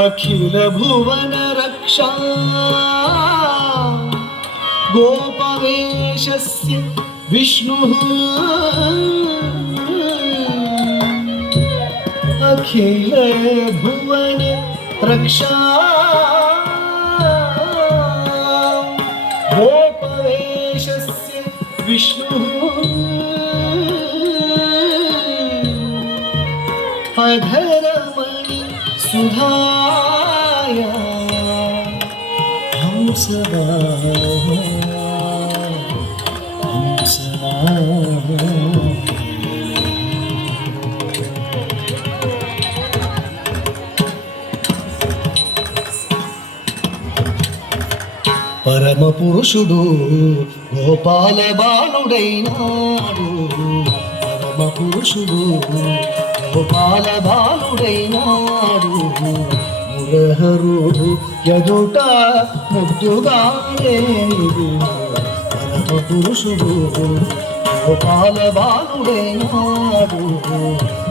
अखिल भुवन रक्षा गोपवेशस्य विष्णुः अखिल भुवन रक्षा गोपवेशस्य विष्णुः अधरमणि सुधाया हम सदा పరమ పురుషుడు గోపాల బాలుడైనాడు పరమ పురుషుడు గోపాల బాలుడైనాడు మురహరుడు ఎదుట ముద్దుగానే పరమ పురుషుడు గోపాల బాలుడైనాడు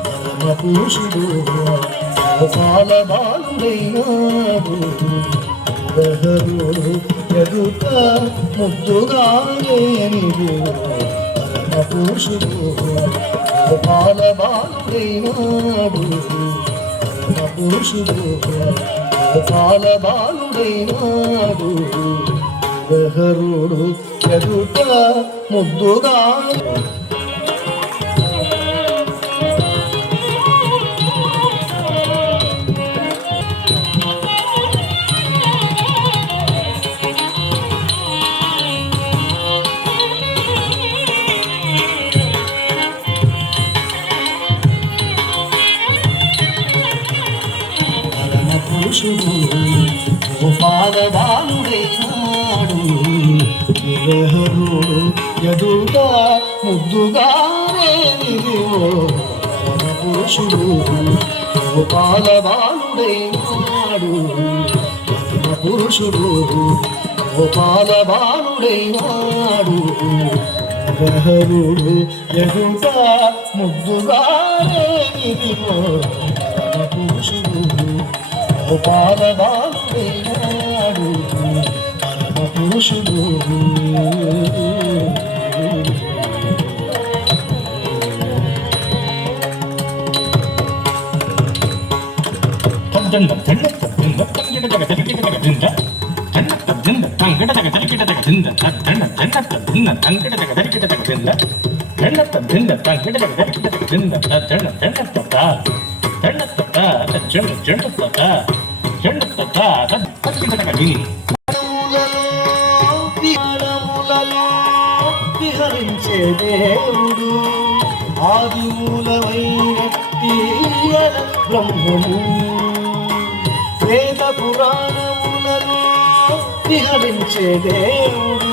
పరమ పురుషుడు గోపాల బాలుడైనాడు ఎదుట ముద్దుగానే పరమ పురుషుడు గోపాల బాలుడైనాడు పరమ పురుషుడు గోపాల బాలుడైనాడు హరుడు ఎదుట ముద్దుగానే గోపాల బాలుడైనాడు మురహరుడు ఎదుట ముద్దుగానే పరమ పురుషుడు గోపాల బాలుడైనాడు పరమ పురుషుడు గోపాల బాలుడైనాడు మురహరుడు ఎదుట ముద్దుగానే పరమ పురుషుడు గోపాల బాలుడైనాడు పరమ పురుషుడు విహరించే దేవుడు ఆది మూలమైన బ్రహ్మము వేద పురాణములలో విహరించే దేవుడు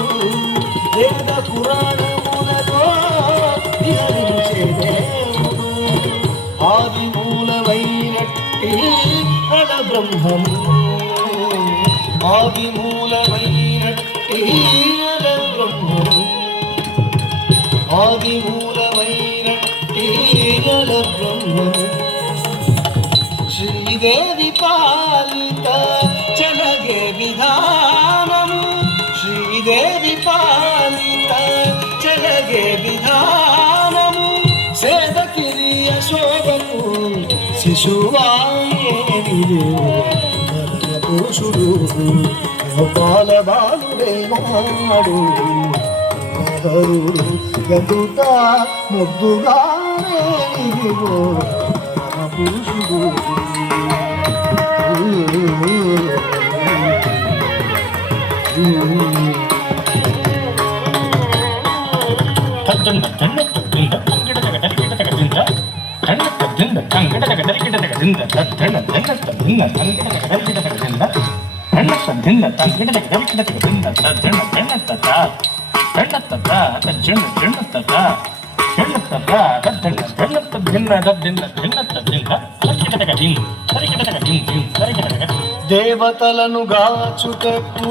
వేద పురాణములలో విహరించే దేవుడు ఆది మూలమైనట్టి అల బ్రహ్మము ఆది మూలమైనట్టి అల బ్రహ్మము ఆది మూలమైనట్టి అల బ్రహ్మము శ్రీదేవి పాలిత చలగే విధానము శ్రీదేవి పాలిత చలగే విధానము సేదకిరియ శోభకు శిశువాయే పరమ పురుషుడు గోపాల బాలుడైనాడు హరుడు ఎదుట ముద్దుగానే పరమ పురుషుడు దేవతలను గాచుటకు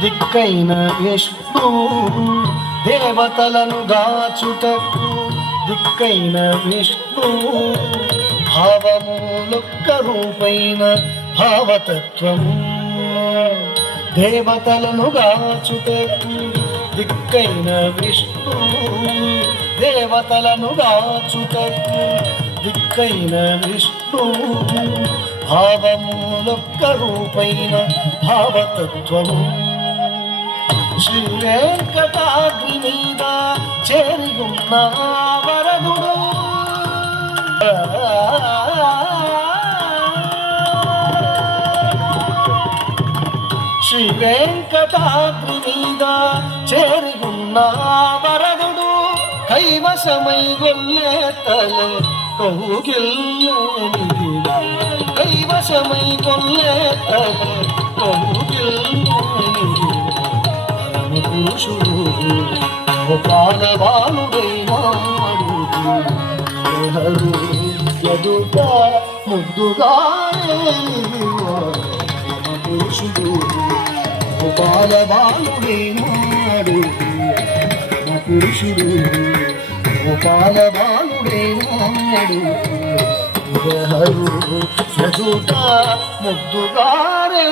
దిక్కైన విష్ణువు దేవతలను గాచుటకు దిక్కైన విష్ణు భావములొక్క రూపైన భావతత్వము దేవతలను గాచుటకు దిక్కైన విష్ణు దేవతలను గాచుటకు దిక్కైన విష్ణు భావములొక్క రూపైన భావతత్వము శ్రీ వెంకటాద్రి మీద చేరియున్న వరదుడు శ్రీ వెంకటాద్రి మీద చేరియున్న వరదుడు కైవశమై గొల్లే తలే కౌగిల్లేనిది కైవశమై గొల్లే తలే కౌగిల్లేనిది పురుషుడు గోపాల బాలుడైనాడు ఎదుట ముద్దుగానే పురుషుడు గోపాల బాలుడైనాడు పురుషుడు గోపాల బాలుడైనాడు ఎదుట ముద్దుగానే